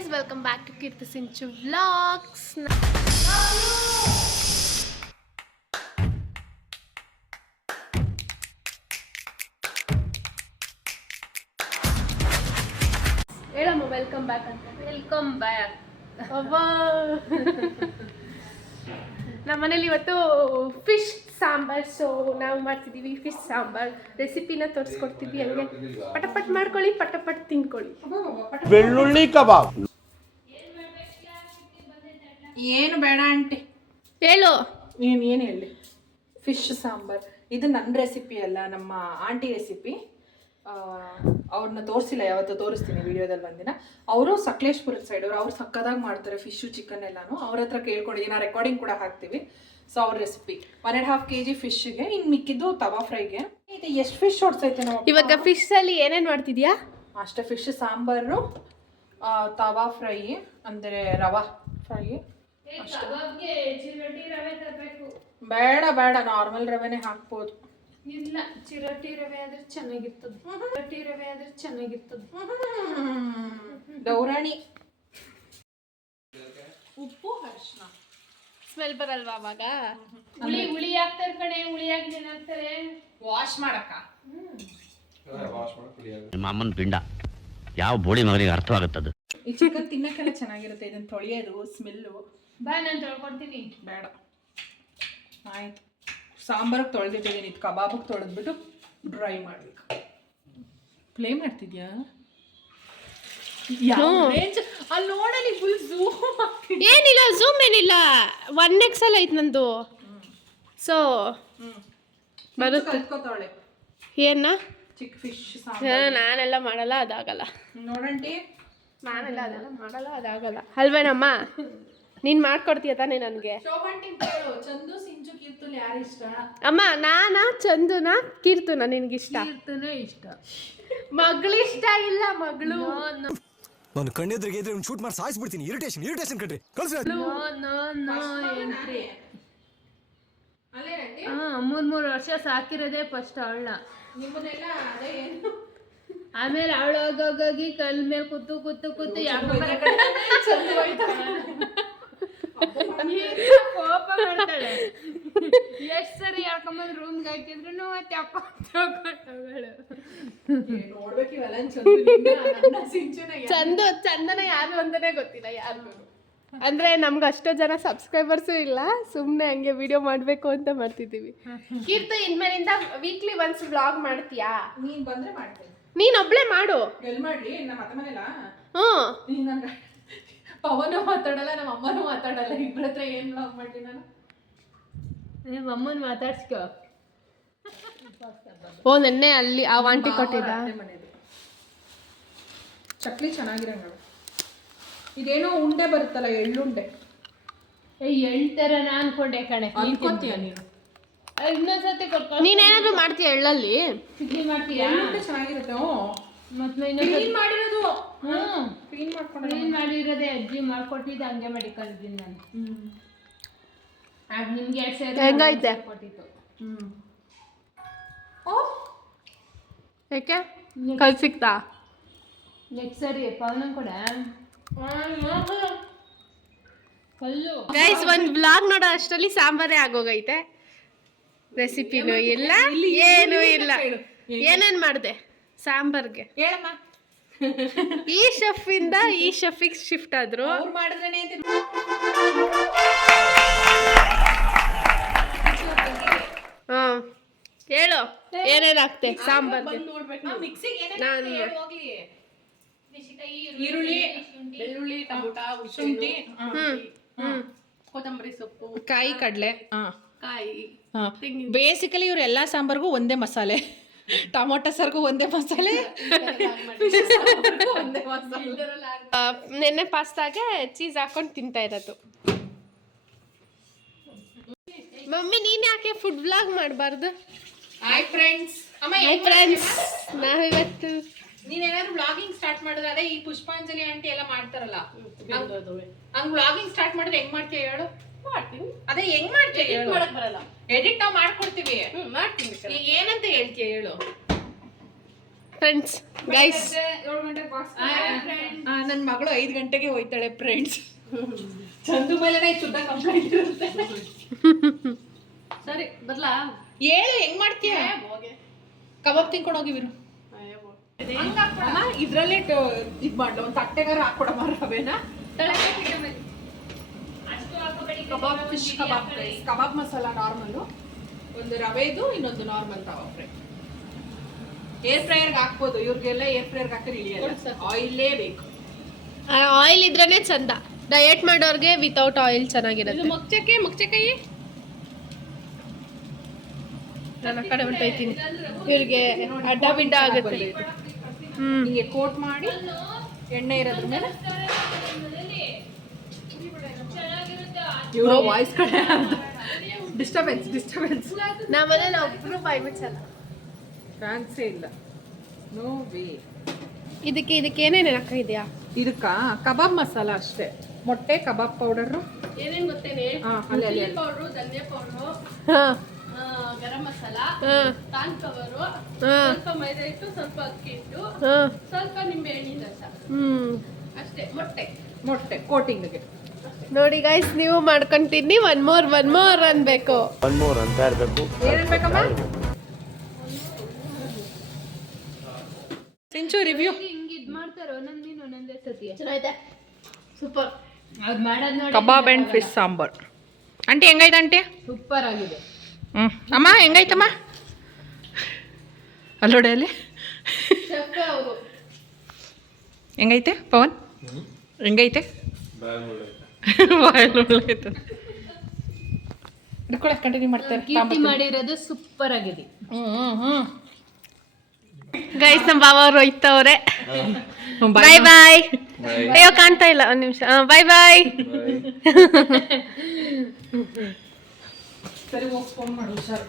guys, welcome back to Kirti Sinchu Vlogs. Hello, welcome back. Welcome back. ನಮ್ಮ ಮನೇಲಿ ಇವತ್ತು fish sambar. So ನಾವು ಮಾಡ್ತಿದ್ದೀವಿ ಫಿಶ್ ಸಾಂಬಾರ್ ರೆಸಿಪಿನ ತೋರಿಸ್ಕೊಡ್ತೀವಿ. ಹಂಗೆ ಪಟಪಟ್ ಮಾಡ್ಕೊಳ್ಳಿ, ಪಟಪಟ್ ತಿನ್ಕೊಳ್ಳಿ. ಬೆಳ್ಳುಳ್ಳಿ ಕಬಾಬ್ ಏನು ಬೇಡ ಆಂಟಿ, ಹೇಳು. ಏನು ಹೇಳಿ? ಫಿಶ್ ಸಾಂಬಾರ್ ಇದು ನನ್ನ ರೆಸಿಪಿ ಅಲ್ಲ, ನಮ್ಮ ಆಂಟಿ ರೆಸಿಪಿ. ಅವ್ರನ್ನ ತೋರಿಸಿಲ್ಲ, ಯಾವತ್ತೂ ತೋರಿಸ್ತೀನಿ ವಿಡಿಯೋದಲ್ಲಿ ಒಂದಿನ. ಅವರು ಸಕಲೇಶ್ಪುರದ ಸೈಡ್ ಅವ್ರು ಸಕ್ಕದಾಗಿ ಮಾಡ್ತಾರೆ ಫಿಶು ಚಿಕನ್ ಎಲ್ಲಾನು. ಅವ್ರ ಹತ್ರ ಕೇಳ್ಕೊಂಡಿದ್ದೀನಿ, ನಾ ರೆಕಾರ್ಡಿಂಗ್ ಕೂಡ ಹಾಕ್ತೀವಿ. ಸೊ ಅವ್ರ ರೆಸಿಪಿ 1.5 kg ಫಿಶ್ಗೆ, ಇನ್ನು ಮಿಕ್ಕಿದ್ದು ತವಾ ಫ್ರೈಗೆ. ಇದು ಎಷ್ಟು ಫಿಶ್ ಹೊಡ್ಸೈತೆ ನಾವು ಇವಾಗ ಫಿಶ್ ಅಲ್ಲಿ ಏನೇನು ಮಾಡ್ತಿದ್ಯಾ? ಅಷ್ಟೇ, ಫಿಶ್ ಸಾಂಬಾರು, ತವಾ ಫ್ರೈ ಅಂದರೆ ರವಾ ಫ್ರೈ ಅಷ್ಟೇ. ಬೇಡ ಬೇಡ, ನಾರ್ಮಲ್ ರವೆನೇ ಹಾಕ್ಬೋದು. ಇಲ್ಲ, ಚಿರೋಟಿ ರವೆ ಆದ್ರೆ ಚೆನ್ನಾಗಿರ್ತದೆ. ಚಿರೋಟಿ ರವೆ ಆದ್ರೆ ಚೆನ್ನಾಗಿರ್ತದೆ. ಗೌರಾಣಿ ಉಪ್ಪು ಅರಿಶಿನ ಸ್ಮೆಲ್ ಬರಲ್ವಾ ಅವಾಗ? ಹುಳಿ ಹಾಕ್ತಾರೆ ಕಣೆ, ಹುಳಿ ಹಾಕಿ ಹಾಕ್ತಾರೆ. ವಾಶ್ ಮಾಡಕ್ಕ ನಿಮ್ಮ ಅಮ್ಮನ ಪಿಂಡ ಯಾವ ಬೋಳಿ ಮಗನಿಗೆ ಅರ್ಥವಾಗುತ್ತದೆ. ಈ ಚಿಕನ್ ತಿನ್ನಕ್ಕೆಲ್ಲ ಚೆನ್ನಾಗಿರುತ್ತೆ. ಇದನ್ನ ತೊಳೆಯೋದು ಸ್ಮೆಲ್ಲು. ಬಾ, ನಾನು ತೊಳ್ಕೊಡ್ತೀನಿ. ಬೇಡ, ಆಯ್ತು. ಸಾಂಬಾರಿಗೆ ತೊಳೆದಿಟ್ಟಿದ್ದೀನಿ, ಇದು ಕಬಾಬಿಗೆ ತೊಳೆದ್ಬಿಟ್ಟು ಡ್ರೈ ಮಾಡ್ಬೇಕು. ಪ್ಲೇ ಮಾಡ್ತಿದ್ಯಾ? ಅಲ್ಲಿ ನೋಡಲಿ ಫುಲ್ ಝೂಮ್. ಏನಿಲ್ಲ, ಝೂಮ್ ಏನಿಲ್ಲ, 1x ಐತ್ ನಂದು. ಸೊ ಬರುತ್ತೆ. ಕಲ್ತ್ಕೋತಾಳೆ ಏನ ಚಿಕ್ಕ ಫಿಶ್ ಸಾಂಬಾರ್. ನಾನೆಲ್ಲ ಮಾಡಲ್ಲ, ಅದಾಗಲ್ಲ. ನೋಡಂಟಿ, ನಾನೆಲ್ಲ ಅದೆಲ್ಲ ಮಾಡಲ್ಲ, ಅದಾಗಲ್ಲ ಅಲ್ವೇನಮ್ಮ? ನೀನ್ ಮಾಡ್ಕೊಡ್ತೀಯ ತಾನೇ ನನಗೆ? ಚಂದು ಸಿಂಚು ಕೀರ್ತುಲ್ ಯಾರು ಇಷ್ಟ? ಅಮ್ಮ, ನಾನಾ ಚಂದುನಾ ಕೀರ್ತುನ ನಿನ್ಗಿಷ್ಟ? ಕೀರ್ತನೆ ಇಷ್ಟ. ಮಗಳಿಷ್ಟ ಇಲ್ಲ, ಮಗಳು. ನಾನು ಕಣ್ಣೆದ್ರಿಗೆ ಇದ್ರೆ ಒಂದು ಶೂಟ್ ಮಾಡಿ ಸಾಯಿಸ್ಬಿಡ್ತೀನಿ. ಇರಿಟೇಷನ್ ಕಣ್ರಿ, ಕಳ್ಸಿ. ಎಂಟ್ರಿ. 3 ವರ್ಷ ಸಾಕಿರೋದೇ ಫಸ್ಟ್ ಅವಳನ್ನ. ನಿಮ್ಮನ್ನೆಲ್ಲ ಅದೇ ಏನು, ಆಮೇಲೆ ಅವಳು ಹೋಗೋಗಿ ಕಲ್ ಮೇಲೆ ಕೂತು ಯಾಕೆ ಕೋಪ ಮಾಡ್ತಾಳೆ. ಎಷ್ಟ್ ಸರಿ ಯಾಕಂಬಂದ್ ರೂಮ್ಗೆ ಹಾಕಿದ್ರು ಮತ್ತೆ ಚಂದನ ಯಾರು ಅಂತಾನೆ ಗೊತ್ತಿಲ್ಲ ಯಾರು. ಅಂದ್ರೆ ನಮ್ಗೆ ಅಷ್ಟೋ ಜನ ಸಬ್ಸ್ಕ್ರೈಬರ್ಸು ಇಲ್ಲ, ಸುಮ್ಮನೆ ಹಂಗೆ ವಿಡಿಯೋ ಮಾಡಬೇಕು ಅಂತ ಮಾಡ್ತಿದ್ದೀವಿ. ಕೀರ್ತಿ, ಇನ್ಮೇಲಿಂದ ವೀಕ್ಲಿ ಒನ್ಸ್ ವ್ಲಾಗ್ ಮಾಡ್ತೀಯಾ? ನೀನ್ ಬಂದ್ರೆ ಮಾಡ್ತೀನಿ. ನೀನ್ ಒಬ್ಳೆ ಮಾಡು. ಎಲ್ಲಿ ಮಾಡ್ಲಿ? ನಮ್ಮ ಅತ್ತ ಮನೆಯಲ್ಲ. ಹ್ಮ್, ಪವನು ಮಾತಾಡಲ್ಲ, ನಮ್ಮ ಅಮ್ಮನೂ ಮಾತಾಡಲ್ಲ. ಇಬ್ಬರ ಹತ್ರ ಏನ್ ವ್ಲಾಗ್ ಮಾಡ್ಲಿ ನಾನು? ನಿಮ್ಮ ಅಮ್ಮನ ಮಾತಾಡ್ಸ್ಕೊ. ಓ, ನೆನ್ನೆ ಅಲ್ಲಿ ಆ ಆಂಟಿ ಕೊಟ್ಟಿದ್ದ ಚಕ್ಲಿ ಚೆನ್ನಾಗಿರಂಗ. ಇದೇನೋ ಉಂಡೆ ಬರುತ್ತಲ್ಲ, ಎಳ್ಳುಂಡೆ. ಎಳ್ತರ ಅನ್ಕೊಂಡೆ ಕಣೆ. ಅನ್ಕೋತೀಯ ನೀನು? ಇನ್ನೊಂದ್ಸತಿ ನೀನೇನಾದ್ರೂ ಮಾಡ್ತೀಯ ಎಳ್ಳಲ್ಲಿ? ಚಿಕ್ಲಿ ಮಾಡ್ತೀಯಾ? ಎಳ್ಳುಂಡೆ ಚೆನ್ನಾಗಿರುತ್ತೆ. ಮತ್ತೆ ಕ್ಲೀನ್ ಮಾಡಿರೋದು. ಕ್ಲೀನ್ ಮಾಡಿರೋದೇ ಅಜ್ಜಿ ಮಾಡ್ಕೊಟ್ಟಿದ್ದು, ಹಂಗೆ ಮಾಡಿ ಕಲ್ತಿದ್ದೀನಿ ನಾನು. ಆಗ ನಿಮ್ಗೆ ಹೆಂಗೈತೆ ಕೊಟ್ಟಿತ್ತು. ಯಾಕೆ ಕಲ್ ಸಿಕ್ತಾ? ನೆಕ್ಸ್ಟ್ ಸರಿ ಪವನ ಕೂಡ ಕಲ್ಲು. ಗೈಸ್, ಒಂದು ಬ್ಲಾಗ್ ನೋಡೋ ಅಷ್ಟರಲ್ಲಿ ಸಾಂಬಾರೇ ಆಗೋಗೈತೆ. ರೆಸಿಪಿನೂ ಇಲ್ಲ, ಏನೂ ಇಲ್ಲ. ಏನೇನ್ ಮಾಡಿದೆ ಸಾಂಬಾರ್ಗೆ ಹೇಳಮ್ಮ? ಈ ಶೆಫ್ ಇಂದ ಈ ಶೆಫಿಗೆ ಶಿಫ್ಟ್ ಆದ್ರು. ಮಾಡಿದ್ರೇನೆ ಹೇಳು, ಏನೇನಾಗ್ತೆ ಸಾಂಬಾರ್ಗೆ? ಈರುಳ್ಳಿ, ಬೆಳ್ಳುಳ್ಳಿ, ಟೊಮೊಟೊ, ಶುಂಠಿ, ಕೊತ್ತಂಬರಿ ಸೊಪ್ಪು, ಕಾಯಿ, ಕಡಲೆ, ಕಾಯಿ. ಬೇಸಿಕಲಿ ಇವ್ರು ಎಲ್ಲಾ ಸಾಂಬಾರ್ಗೂ ಒಂದೇ ಮಸಾಲೆ. ಟೊಮೊಟೊ ಸಾರ್ಗೂ ಒಂದೇ ಮಸಾಲೆ, ಒಂದೇ ಮಸಾಲೆ. ನೆನ್ನೆ ಪಾಸ್ತಾಗೆ ಚೀಸ್ ಹಾಕೊಂಡು ತಿಂತಾ ಇರೋದು. ಮಮ್ಮಿ, ನೀನ್ ಯಾಕೆ ಫುಡ್ ವ್ಲಾಗ್ ಮಾಡಬಾರ್ದು? Hi friends. ನಾವಿವತ್ತು ನೀನೇನಾದ್ರು ವ್ಲಾಗಿಂಗ್ ಸ್ಟಾರ್ಟ್ ಮಾಡಿದ್ರೆ, ಅದೇ ಈ ಪುಷ್ಪಾಂಜಲಿ ಆಂಟಿ ಎಲ್ಲ ಮಾಡ್ತಾರಲ್ಲ, ಹಂಗ್ ವ್ಲಾಗಿಂಗ್ ಸ್ಟಾರ್ಟ್ ಮಾಡಿದ್ರೆ ಹೆಂಗ್ ಮಾಡ್ತೀಯ ಹೇಳು? ಮಾಡ್ತೀನಿ. ಅದೇ ಹೆಂಗ್ ಮಾಡ್ತೀಯ ಹೇಳು? ಬರಲ್ಲ. ಎಡಿಟ್ ನಾವು ಮಾಡ್ಕೊಡ್ತೀವಿ. ಮಾಡ್ತೀನಿ. ಏನಂತ ಹೇಳ್ತೀಯ ಹೇಳು? ಫ್ರೆಂಡ್ಸ್ ಗೈಸ್ ನನ್ನ ಮಗಳು 5 ಗಂಟೆಗೆ ಹೋಯ್ತಾಳೆ ಫ್ರೆಂಡ್ಸ್. ಚಂದು ಮೇಲೆನೇ ಶುದ್ಧ ಕಂಪ್ಲೇಂಟ್ ಇರುತ್ತೆ. ಸರಿ ಬರ್ಲಾ ಹೇಳು ಹೆಂಗ್ ಮಾಡ್ತೀಯ? ಕಬಾಬ್ ತಿನ್ಕೊಂಡು ಹೋಗಿವಿರು ಇದ್ರಲ್ಲೇ ಇದ್ ಮಾಡ್ಲ ಒಂದು ತಟ್ಟೆಗಾರ ಹಾಕೊಡಮ್ಮ ರವೆನ. ಕಬಾಬ್ ಫಿಶ್ ಕಬಾಬ್ ಫ್ರೈ, ಕಬಾಬ್ ಮಸಾಲ ನಾರ್ಮಲು, ಒಂದು ರವೆದು, ಇನ್ನೊಂದು ನಾರ್ಮಲ್ ತವಾ ಫ್ರೈ. ಏರ್ ಫ್ರೈಯರ್ಗೆ ಹಾಕ್ಬೋದು, ಇವ್ರಿಗೆಲ್ಲ ಏರ್ ಫ್ರೈಯರ್ಗೆ ಹಾಕಿದ್ರೆ ಇಳಿಯಲ್ಲ, ಆಯಿಲೇ ಬೇಕು. ಆಯಿಲ್ ಇದ್ರೇನೆ ಚಂದ. ಡಯಟ್ ಮಾಡೋರ್ಗೆ ವಿತೌಟ್ ಆಯಿಲ್ ಚೆನ್ನಾಗಿರುತ್ತೆ. ಮುಗ್ಚಕಾಯಿ ನಾನು ಆ ಕಡೆ ಹೊಂಟೋಯ್ತೀನಿ, ಇವ್ರಿಗೆ ಅಡ್ಡ ಬಿಡ್ಡ ಆಗುತ್ತೆ. ಹಿಂಗೆ ಕೋಟ್ ಮಾಡಿ ಎಣ್ಣೆ ಇರೋದ್ರ ಮೇಲೆ ಇವರು ವಾಯ್ಸ್ ಕಡೆ ಡಿಸ್ಟರ್ಬೆನ್ಸ್ ನಮ್ಮನೇಲಿ ಒಬ್ರು ಬಾಯಿ ಮುಚ್ಚಲ್ಲ. ಚಾನ್ಸೇ ಇಲ್ಲ, ನೋ ವೇ. ಇದಕ್ಕೆ ಏನೇನು ಹಾಕಿದ್ಯಾ? ಇದಕ್ಕ ಕಬಾಬ್ ಮಸಾಲ ಅಷ್ಟೇ, ಮೊಟ್ಟೆ, ಕಬಾಬ್ ಪೌಡರು, ಏನೇನು ಗೊತ್ತೇನೆ? ಅಲ್ಲಿ ಪೌಡ್ರು, ಧನಿಯಾ ಪೌಡ್ರು, ಗರಂ ಮಸಾಲ, ತಾನ್ ಕವರು, ಸ್ವಲ್ಪ ಮೈದಾ ಹಿಟ್ಟು, ಸ್ವಲ್ಪ ಅಕ್ಕಿ ಹಿಟ್ಟು, ಸ್ವಲ್ಪ ನಿಂಬೆ ಹಣ್ಣಿನ ರಸ, ಅಷ್ಟೇ. ಮೊಟ್ಟೆ ಕೋಟಿಂಗ್ಗೆ. ನೋಡಿ ಗೈಸ್, ನೀವು ಮಾಡ್ಕೊಂತೀನಿ. ಒನ್ ಮೋರ್ ಅನ್ಬೇಕು. ಏನನ್ಬೇಕಮ್ಮ? ಸಿಂಚು ರಿವ್ಯೂ. ಚೆನ್ನಾಗಿದೆ, super. Kebab and fish sambar. Aunty ಹೆಂಗೈತೆ ಆಂಟಿ? ಸೂಪರ್ ಆಗಿದೆ. ಅಮ್ಮ ಹೆಂಗೈತಮ್ಮ? ಅಲ್ಲೋಡೆ ಅಲ್ಲಿ ಹೆಂಗೈತೆ ಪವನ್? ಹೆಂಗೈತೆ? ಹಿಡ್ಕೊಳಕ್ ಕಂಟಿನ್ಯೂ ಮಾಡ್ತಾರೆ. ಮಾಡಿರೋದು ಸೂಪರ್ ಆಗಿದೆ. ಗೈಸ್, ನಮ್ಮ ಬಾವ ಅವ್ರು ಹೋಯ್ತವ್ರೆ. ಬಾಯ್ ಬಾಯ್. ಅಯ್ಯೋ ಕಾಣ್ತಾ ಇಲ್ಲ, ಒಂದ್ ನಿಮಿಷ. ಬಾಯ್ ಬಾಯ್. ಸರಿ ಹೋಗಿ ಫೋನ್ ಮಾಡು ಸರ್.